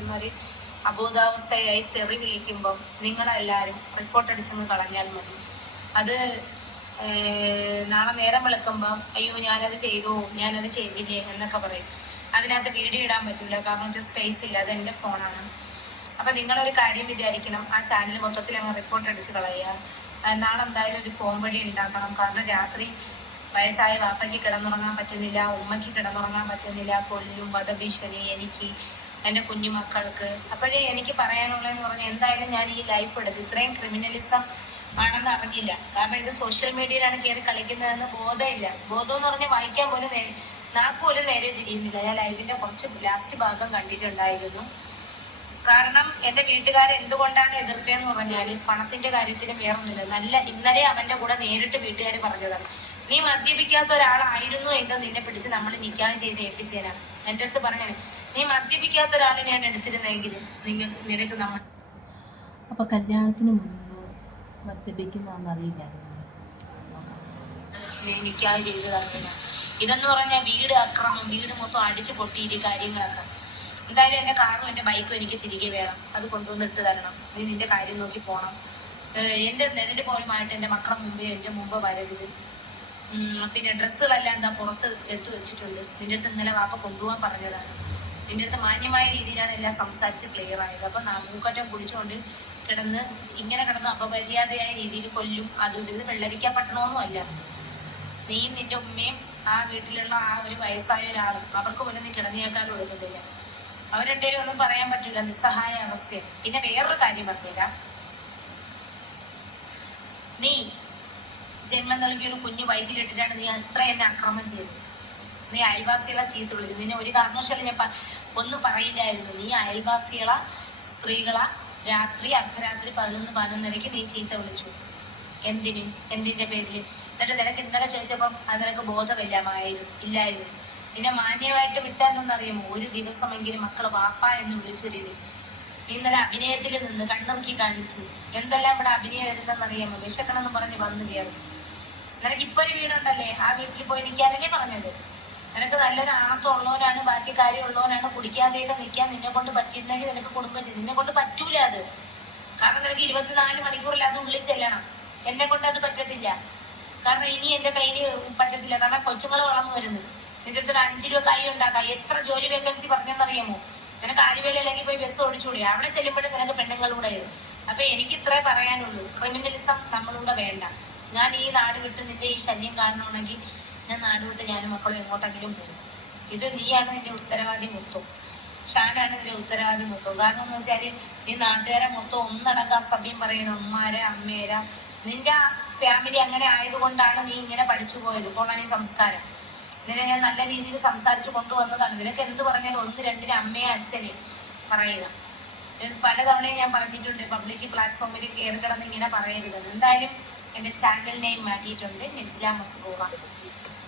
വിളിക്കുന്ന ഒരു അബോധാവസ്ഥയായി തെറി വിളിക്കുമ്പം നിങ്ങളെല്ലാവരും റിപ്പോർട്ട് അടിച്ചെന്ന് കളഞ്ഞാൽ മതി. അത് നാളെ നേരം വെളുക്കുമ്പം അയ്യോ ഞാനത് ചെയ്തു, ഞാനത് ചെയ്തില്ലേ എന്നൊക്കെ പറയും. അതിനകത്ത് വീഡിയോ ഇടാൻ പറ്റില്ല, കാരണം സ്പേസ് ഇല്ല, അത് എൻ്റെ ഫോണാണ്. അപ്പം നിങ്ങളൊരു കാര്യം വിചാരിക്കണം, ആ ചാനൽ മൊത്തത്തിൽ അങ്ങ് റിപ്പോർട്ട് അടിച്ച് കളയുക. നാളെ എന്തായാലും ഒരു പോംവഴി ഉണ്ടാക്കണം. കാരണം രാത്രി വയസ്സായ വാപ്പയ്ക്ക് കിടന്നുറങ്ങാൻ പറ്റുന്നില്ല, ഉമ്മയ്ക്ക് കിടന്നുറങ്ങാൻ പറ്റുന്നില്ല, കൊല്ലും, വധഭീഷണി എനിക്ക്, എൻ്റെ കുഞ്ഞുമക്കൾക്ക്. അപ്പോഴേ എനിക്ക് പറയാനുള്ളതെന്ന് പറഞ്ഞാൽ എന്തായാലും ഞാൻ ഈ ലൈഫ് എടുത്ത് ഇത്രയും ക്രിമിനലിസം ആണെന്ന് അറിഞ്ഞില്ല. കാരണം ഇത് സോഷ്യൽ മീഡിയയിലാണ് കയറി കളിക്കുന്നതെന്ന് ബോധമില്ല. ബോധം എന്ന് പറഞ്ഞാൽ വായിക്കാൻ പോലും നാക്ക് പോലും നേരെ തിരിയുന്നില്ല. ഞാൻ ലൈവിൻ്റെ കുറച്ച് ലാസ്റ്റ് ഭാഗം കണ്ടിട്ടുണ്ടായിരുന്നു. കാരണം എൻ്റെ വീട്ടുകാരെ എന്തുകൊണ്ടാണ് എതിർത്തതെന്ന് പറഞ്ഞാൽ പണത്തിന്റെ കാര്യത്തിലും വേറൊന്നുമില്ല. ഇന്നലെ അവന്റെ കൂടെ നേരിട്ട് വീട്ടുകാർ പറഞ്ഞതാണ്, നീ മദ്യപിക്കാത്ത ഒരാളായിരുന്നു എങ്കിൽ നിന്നെ പിടിച്ച് നമ്മൾ നിക്കാഹ് ചെയ്ത് ഏൽപ്പിച്ചേരാണ്. എൻ്റെ അടുത്ത് പറഞ്ഞാണ്, നീ മദ്യപിക്കാത്ത ഒരാളിനെയാണ് എടുത്തിരുന്നെങ്കിൽ നിനക്ക് നമ്മൾ. അപ്പൊ കല്യാണത്തിന് മുൻപ് മദ്യപിക്കുന്നറിയില്ല, നീ നിക്കാഹ് ചെയ്ത് തരത്തില്ല. ഇതെന്ന് പറഞ്ഞാൽ വീട് അക്രമം, വീട് മൊത്തം അടിച്ചു പൊട്ടിയിട്ട് കാര്യങ്ങളൊക്കെ. എന്തായാലും എൻ്റെ കാറും എൻ്റെ ബൈക്കും എനിക്ക് തിരികെ വേണം, അത് കൊണ്ടുവന്നിട്ട് തരണം. നീ നിന്റെ കാര്യം നോക്കി പോകണം. എൻ്റെ നിഴല് പോലുമായിട്ട് എൻ്റെ മക്കളെ മുമ്പേ എൻ്റെ മുമ്പ് വരരുത്. പിന്നെ ഡ്രസ്സുകളെല്ലാം എന്താ പുറത്ത് എടുത്തു വെച്ചിട്ടുണ്ട്. നിന്റെ അടുത്ത് ഇന്നലെ വാപ്പ കൊണ്ടുപോകാൻ പറഞ്ഞതാണ്. നിന്റെ അടുത്ത് മാന്യമായ രീതിയിലാണ് എല്ലാം സംസാരിച്ച് ക്ലിയർ ആയത്. അപ്പം മൂക്കറ്റം കുടിച്ചുകൊണ്ട് ഇങ്ങനെ കിടന്ന് അപമര്യാദയായ രീതിയിൽ കൊല്ലും, അതും ഇത് വെള്ളരിക്കാൻ പറ്റണമെന്നും അല്ല. നീ നിന്റെ ഉമ്മയും ആ വീട്ടിലുള്ള ആ ഒരു വയസ്സായ ഒരാളും അവർക്ക് പോലും നീ കിടന്നേക്കാളും കൊടുക്കുന്നില്ല. അവരെന്തേലും ഒന്നും പറയാൻ പറ്റൂല, നിസ്സഹായ അവസ്ഥയാണ്. പിന്നെ വേറൊരു കാര്യം പറഞ്ഞുതരാം, നീ ജന്മം നൽകിയൊരു കുഞ്ഞു വയറ്റിലിട്ടിട്ടാണ് നീ അത്ര എന്നെ അക്രമം ചെയ്തത്. നീ അയൽവാസികളെ ചീത്ത വിളിച്ചു. നിന്നെ ഒരു കാരണവശാലും ഞാൻ ഒന്നും പറയില്ലായിരുന്നു. നീ അയൽവാസികളെ, സ്ത്രീകളെ രാത്രി അർദ്ധരാത്രി 11-11:30 നീ ചീത്ത വിളിച്ചു. എന്തിന്റെ പേരിൽ? എന്നിട്ട് നിനക്ക് ഇന്നലെ ചോദിച്ചപ്പം അത് നിനക്ക് ഇല്ലായിരുന്നു. നിന്നെ മാന്യമായിട്ട് വിട്ടാന്തെന്നറിയാമോ? ഒരു ദിവസമെങ്കിലും മക്കള് വാപ്പ എന്ന് വിളിച്ചു രീതി. നീ ഇന്നലെ അഭിനയത്തിൽ നിന്ന് കണ്ണിറുക്കി കാണിച്ച് എന്തെല്ലാം ഇവിടെ അഭിനയം വരുന്നതെന്നറിയാമോ? വിശക്കണമെന്ന് പറഞ്ഞ് വന്നു കയറി. നിനക്ക് ഇപ്പൊ ഒരു വീടുണ്ടല്ലേ, ആ വീട്ടിൽ പോയി നിൽക്കാനല്ലേ പറഞ്ഞത്? നിനക്ക് നല്ലൊരു ആണത്വം ഉള്ളവരാണ്, ബാക്കി കാര്യമുള്ളവരാണ്, കുടിക്കാതെയൊക്കെ നിൽക്കാൻ നിന്നെ കൊണ്ട് പറ്റിയിട്ടുണ്ടെങ്കിൽ നിനക്ക് കുടുംബം ചെയ്ത്. നിന്നെ കൊണ്ട് പറ്റൂല അത്. കാരണം നിനക്ക് 24 മണിക്കൂറിൽ അത് ഉള്ളിൽ ചെല്ലണം. എന്നെ കൊണ്ട് അത് പറ്റത്തില്ല. കാരണം ഇനി എൻ്റെ കയ്യിൽ പറ്റത്തില്ല. കാരണം കൊച്ചുങ്ങൾ വളർന്നു വരുന്നു. നിന്റെ അടുത്ത് 5 രൂപ കൈ ഉണ്ടാക്കാം. എത്ര ജോലി വേക്കൻസി പറഞ്ഞെന്നറിയാമോ? നിനക്ക് ആര്യവേലയില്ലെങ്കിൽ പോയി ബസ് ഓടിച്ചുകൂടി? അവിടെ ചെല്ലുമ്പോഴും നിനക്ക് പെണ്ണുങ്ങളൂടെ. അപ്പൊ എനിക്ക് ഇത്രേ പറയാനുള്ളൂ, ക്രിമിനലിസം നമ്മളൂടെ വേണ്ട. ഞാൻ ഈ നാട് വിട്ട് നിന്റെ ഈ ശല്യം കാണണമെങ്കിൽ ഞാൻ നാട് വിട്ട് ഞാനും മക്കളും എങ്ങോട്ടെങ്കിലും പോകും. ഇത് നീയാണ് നിന്റെ ഉത്തരവാദി മൊത്തം. ഷാനാണ് നിന്റെ ഉത്തരവാദി മൊത്തം. കാരണം എന്ന് വെച്ചാല് നീ നാട്ടുകാരെ മൊത്തം ഒന്നടങ്കം അസഭ്യം പറയണം. ഉമ്മാരെ, അമ്മേരെ, നിന്റെ ഫാമിലി അങ്ങനെ ആയതുകൊണ്ടാണ് നീ ഇങ്ങനെ പഠിച്ചു പോയത്. കോളനി സംസ്കാരം നിന്നെ ഞാൻ നല്ല രീതിയിൽ സംസാരിച്ച് കൊണ്ടുവന്നതാണ്. നിനക്ക് എന്ത് പറഞ്ഞാലും 1-2 അമ്മയും അച്ഛനെയും പറയുക. പലതവണയും ഞാൻ പറഞ്ഞിട്ടുണ്ട്, പബ്ലിക് പ്ലാറ്റ്ഫോമിൽ കയറി കിടന്ന് ഇങ്ങനെ പറയരുതെന്ന്. എന്തായാലും എൻ്റെ ചാനൽ നെയിം മാറ്റിയിട്ടുണ്ട്, നെജ്ല മസ്റൂറ.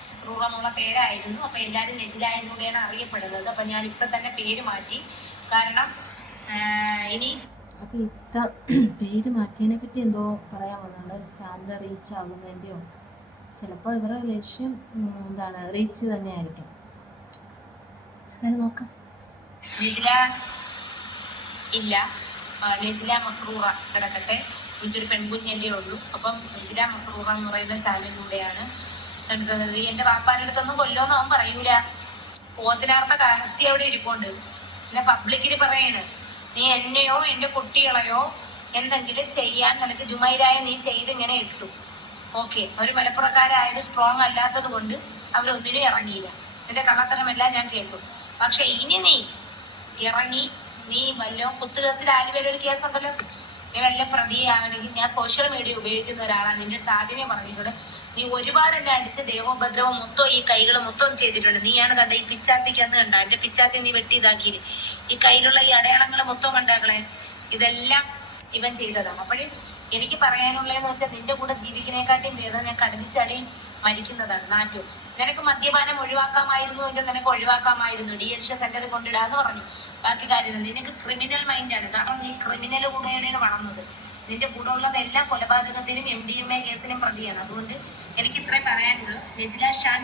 മസ്റൂറ എന്നുള്ള പേരായിരുന്നു. അപ്പൊ എല്ലാവരും നെജ്ല എന്നൂടെയാണ് അറിയപ്പെടുന്നത്. അപ്പൊ ഞാൻ ഇപ്പൊ തന്നെ പേര് മാറ്റി. കാരണം ഇനി അപ്പൊ പേര് മാറ്റിയതിനെ പറ്റി എന്തോ പറയാൻ വന്നുണ്ട്, ചാനൽ റീച്ച് ആകുന്നതിൻ്റെയോ. ചിലപ്പോൾ ഇവരുടെ ലക്ഷ്യം റീച്ച് തന്നെ ആയിരിക്കും. അതായത് നോക്കാം. നെജ്ല ഇല്ല, നെജ്ല മസ്റൂറ കിടക്കട്ടെ. എനിക്കൊരു പെൺകുഞ്ഞല്ലേ ഉള്ളൂ. അപ്പം നെജ്ല മസ്റൂറ എന്ന് പറയുന്ന ചാനലിലൂടെയാണ് കണ്ടത്. എൻ്റെ വാപ്പാരുടെ അടുത്തൊന്നും കൊല്ലോന്ന് അവൻ പറയൂല. പോത്തിനാർത്ത കത്തി അവിടെ ഇരിപ്പുണ്ട്. പിന്നെ പബ്ലിക്കിൽ പറയാണ്, നീ എന്നെയോ എൻ്റെ കുട്ടികളെയോ എന്തെങ്കിലും ചെയ്യാൻ നിനക്ക് ജുമൈലായ നീ ചെയ്തിങ്ങനെ ഇട്ടു. ഓക്കെ, അവർ മലപ്പുറക്കാരായത് സ്ട്രോങ് അല്ലാത്തത് കൊണ്ട് അവരൊന്നിനും ഇറങ്ങിയില്ല. നിന്റെ കള്ളത്തരമെല്ലാം ഞാൻ കേട്ടു. പക്ഷെ ഇനി നീ ഇറങ്ങി നീ വല്ലോ കുത്തുകേസിൽ ആലുവയിലൊരു കേസുണ്ടല്ലോ, നീ വല്ല പ്രതിയാണെങ്കിൽ ഞാൻ സോഷ്യൽ മീഡിയ ഉപയോഗിക്കുന്ന ഒരാളാണ്. നിന്റെ അടുത്ത് ആദ്യമേ പറഞ്ഞിട്ടുണ്ട്, നീ ഒരുപാട് എന്നെ അടിച്ച് ദേവോപദ്രവം മൊത്തം ഈ കൈകൾ മൊത്തം ചെയ്തിട്ടുണ്ട്. നീയാണ് തന്റെ ഈ പിച്ചാത്തിക്ക് അന്ന് കണ്ട എന്റെ പിച്ചാത്തി നീ വെട്ടി ഇതാക്കിയില്ലേ, ഈ കയ്യിലുള്ള ഈ അടയാളങ്ങൾ മൊത്തം കണ്ടാക്കളെ, ഇതെല്ലാം ഇവൻ ചെയ്തതാണ്. അപ്പോഴും എനിക്ക് പറയാനുള്ളതെന്ന് വെച്ചാൽ നിന്റെ കൂടെ ജീവിക്കുന്നതിനെക്കാട്ടിയും ഭേദം ഞാൻ കടലിച്ചാടി മരിക്കുന്നതാണ്. നാറ്റു നിനക്ക് മദ്യപാനം ഒഴിവാക്കാമായിരുന്നു എങ്കിൽ നിനക്ക് ഒഴിവാക്കാമായിരുന്നു, ഡി-അഡിക്ഷൻ സെന്ററിൽ കൊണ്ടിടാന്ന് പറഞ്ഞു. ബാക്കി കാര്യം നിനക്ക് ക്രിമിനൽ മൈൻഡാണ്. കാരണം നീ ക്രിമിനൽ കൂടെയാണ് വളർന്നത്. നിന്റെ കൂടെ ഉള്ളതെല്ലാം കൊലപാതകത്തിനും MDMA കേസിനും പ്രതിയാണ്. അതുകൊണ്ട് എനിക്ക് ഇത്രയും പറയാനുള്ളൂ. നെജ്ല ഷാൻ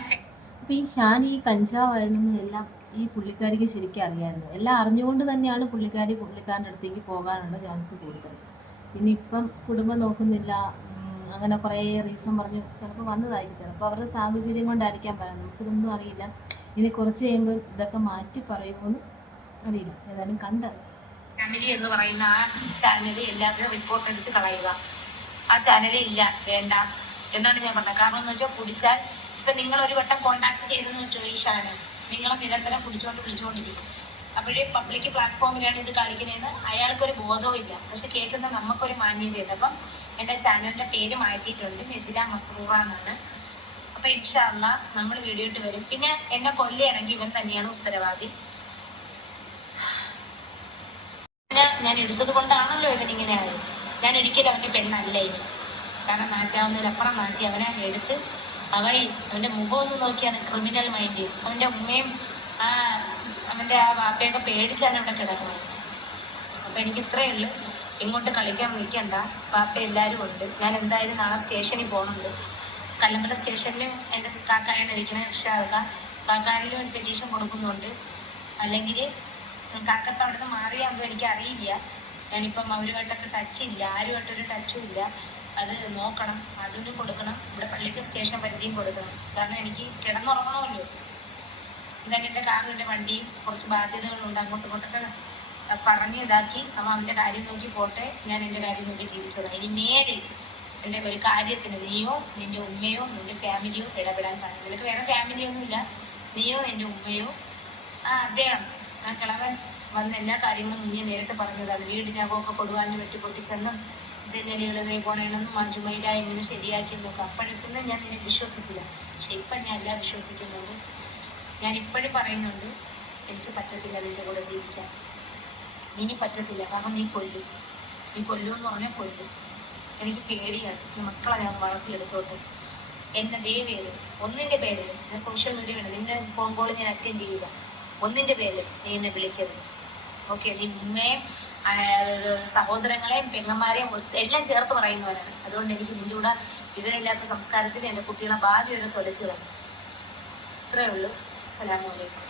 അപ്പൊ ഈ ഷാൻ ഈ കഞ്ചാവായിരുന്നു എല്ലാം ഈ പുള്ളിക്കാരിക്ക് ശരിക്കും അറിയാമായിരുന്നു. എല്ലാം അറിഞ്ഞുകൊണ്ട് തന്നെയാണ് പുള്ളിക്കാരൻ്റെ അടുത്തേക്ക് പോകാനുള്ള ചാൻസ് കൂടുതൽ. പിന്നെ ഇപ്പം കുടുംബം നോക്കുന്നില്ല, അങ്ങനെ കുറേ റീസൺ പറഞ്ഞ് ചിലപ്പോൾ വന്നതായിരിക്കും. ചിലപ്പോൾ അവരുടെ സാഹചര്യം കൊണ്ടായിരിക്കാൻ പറയാം, നമുക്കിതൊന്നും അറിയില്ല. ഇനി കുറച്ച് കഴിയുമ്പോൾ ഇതൊക്കെ മാറ്റി പറയുമെന്ന് അറിയില്ല. ഏതായാലും കണ്ടത് ഫാമിലി എന്ന് പറയുന്ന ആ ചാനൽ എല്ലാവരും റിപ്പോർട്ട് അടിച്ച് കളയുക. ആ ചാനൽ ഇല്ല, വേണ്ട എന്നാണ് ഞാൻ പറഞ്ഞത്. കാരണം എന്ന് വെച്ചാൽ കുടിച്ചാൽ ഇപ്പം നിങ്ങൾ ഒരു വട്ടം കോണ്ടാക്ട് ചെയ്തെന്ന് വെച്ചോ ഈശാന്, നിങ്ങളെ നിരന്തരം വിളിച്ചുകൊണ്ടിരിക്കും. അപ്പോഴേ പബ്ലിക് പ്ലാറ്റ്ഫോമിലാണ് ഇത് കളിക്കുന്നതെന്ന് അയാൾക്കൊരു ബോധവും ഇല്ല. പക്ഷെ കേൾക്കുന്ന നമുക്കൊരു മാന്യതയുണ്ട്. അപ്പം എൻ്റെ ചാനലിൻ്റെ പേര് മാറ്റിയിട്ടുണ്ട്, നെജില മസ്റൂറ എന്നാണ്. അപ്പം ഇൻഷാ അല്ലാ നമ്മൾ വീഡിയോ ഇട്ട് വരും. പിന്നെ എന്നെ കൊല്ലുകയാണെങ്കിൽ ഇവൻ തന്നെയാണ് ഉത്തരവാദി. ഞാൻ എടുത്തത് കൊണ്ടാണല്ലോ ഇവൻ ഇങ്ങനെ ആയത്. ഞാൻ ഒരിക്കലും അവൻ്റെ പെണ്ണല്ല ഇനി. കാരണം നാറ്റാവുന്നതിലപ്പുറം നാറ്റി അവനെ എടുത്ത് അവൻ്റെ മുഖം ഒന്ന് നോക്കിയാണ് ക്രിമിനൽ മൈൻഡ്. അവൻ്റെ ഉമ്മയും അവൻ്റെ ആ വാപ്പയൊക്കെ പേടിച്ചാണ് ഇവിടെ കിടക്കുന്നത്. അപ്പം എനിക്ക് ഇത്രയേ ഉള്ളൂ, ഇങ്ങോട്ട് കളിക്കാൻ നിൽക്കണ്ട. വാപ്പ എല്ലാവരും ഉണ്ട്. ഞാൻ എന്തായാലും നാളെ സ്റ്റേഷനിൽ പോകുന്നുണ്ട്. കല്ലമ്പല സ്റ്റേഷനിലും എൻ്റെ കാക്കായാണ് ഇരിക്കണ ഇർഷാദ. കാക്കാരിലും ഒരു പെറ്റീഷൻ കൊടുക്കുന്നുണ്ട്. അല്ലെങ്കിൽ കാക്കപ്പം അവിടെ നിന്ന് മാറിയാന്തോ എനിക്കറിയില്ല. ഞാനിപ്പം അവരുമായിട്ടൊക്കെ ടച്ചില്ല, ആരുമായിട്ടൊരു ടച്ചും ഇല്ല. അത് നോക്കണം, അതിനും കൊടുക്കണം. ഇവിടെ പള്ളിക്ക് സ്റ്റേഷൻ പരിധിയും കൊടുക്കണം. കാരണം എനിക്ക് കിടന്നുറങ്ങണമല്ലോ. എന്തായാലും എൻ്റെ കാറും എൻ്റെ വണ്ടിയും കുറച്ച് ബാധ്യതകളുണ്ട്. അങ്ങോട്ടും ഇങ്ങോട്ടൊക്കെ പറഞ്ഞ് ഇതാക്കി അവൻ്റെ കാര്യം നോക്കി പോട്ടെ, ഞാൻ എൻ്റെ കാര്യം നോക്കി ജീവിച്ചോളാം. ഇനി മേലെ എൻ്റെ ഒരു കാര്യത്തിന് നീയോ നിൻ്റെ ഉമ്മയോ നിൻ്റെ ഫാമിലിയോ ഇടപെടാൻ പാടില്ല. നിനക്ക് വേറെ ഫാമിലിയൊന്നുമില്ല. നീയോ നിൻ്റെ ഉമ്മയോ അദ്ദേഹം ആ കിളവൻ വന്ന് എല്ലാ കാര്യങ്ങളും മുന്നേ നേരിട്ട് പറഞ്ഞതാണ്. വീടിനകമൊക്കെ കൊടുവാലിന് വെട്ടി പൊട്ടിച്ചെന്നും ജനലുകൾ പോണേണെന്നും മഞ്ജുമയില എങ്ങനെ ശരിയാക്കി നോക്കുക. അപ്പോഴേക്കൊന്നും ഞാൻ നിന്നെ വിശ്വസിച്ചില്ല. പക്ഷെ ഇപ്പം ഞാൻ എല്ലാം വിശ്വസിക്കുന്നുണ്ട്. ഞാൻ ഇപ്പോഴും പറയുന്നുണ്ട്, എനിക്ക് പറ്റത്തില്ല നിൻ്റെ കൂടെ ജീവിക്കാൻ. ഇനി പറ്റത്തില്ല. കാരണം നീ കൊല്ലുമെന്ന് പറഞ്ഞാൽ കൊല്ലും. എനിക്ക് പേടിയാണ്. മക്കളെ ഞാൻ വളർത്തിയെടുത്തോട്ട് എന്നെ ദയവേത് ഒന്നിൻ്റെ പേരിൽ ഞാൻ സോഷ്യൽ മീഡിയ വേണം. നിൻ്റെ ഫോൺ കോൾ ഞാൻ അറ്റൻഡ് ചെയ്യില്ല. ഒന്നിൻ്റെ പേരിൽ നീ എന്നെ വിളിക്കരുത്. ഓക്കെ? നീ ഉമ്മയും സഹോദരങ്ങളെയും പെങ്ങന്മാരെയും എല്ലാം ചേർത്ത് പറയുന്നവരാണ്. അതുകൊണ്ട് എനിക്ക് നിൻ്റെ കൂടെ വിവരമില്ലാത്ത സംസ്കാരത്തിൽ എൻ്റെ കുട്ടികളെ ഭാവി വരെ തൊലച്ച് തന്നു. ഇത്രയേ ഉള്ളൂ. അസ്സലാമു അലൈക്കും.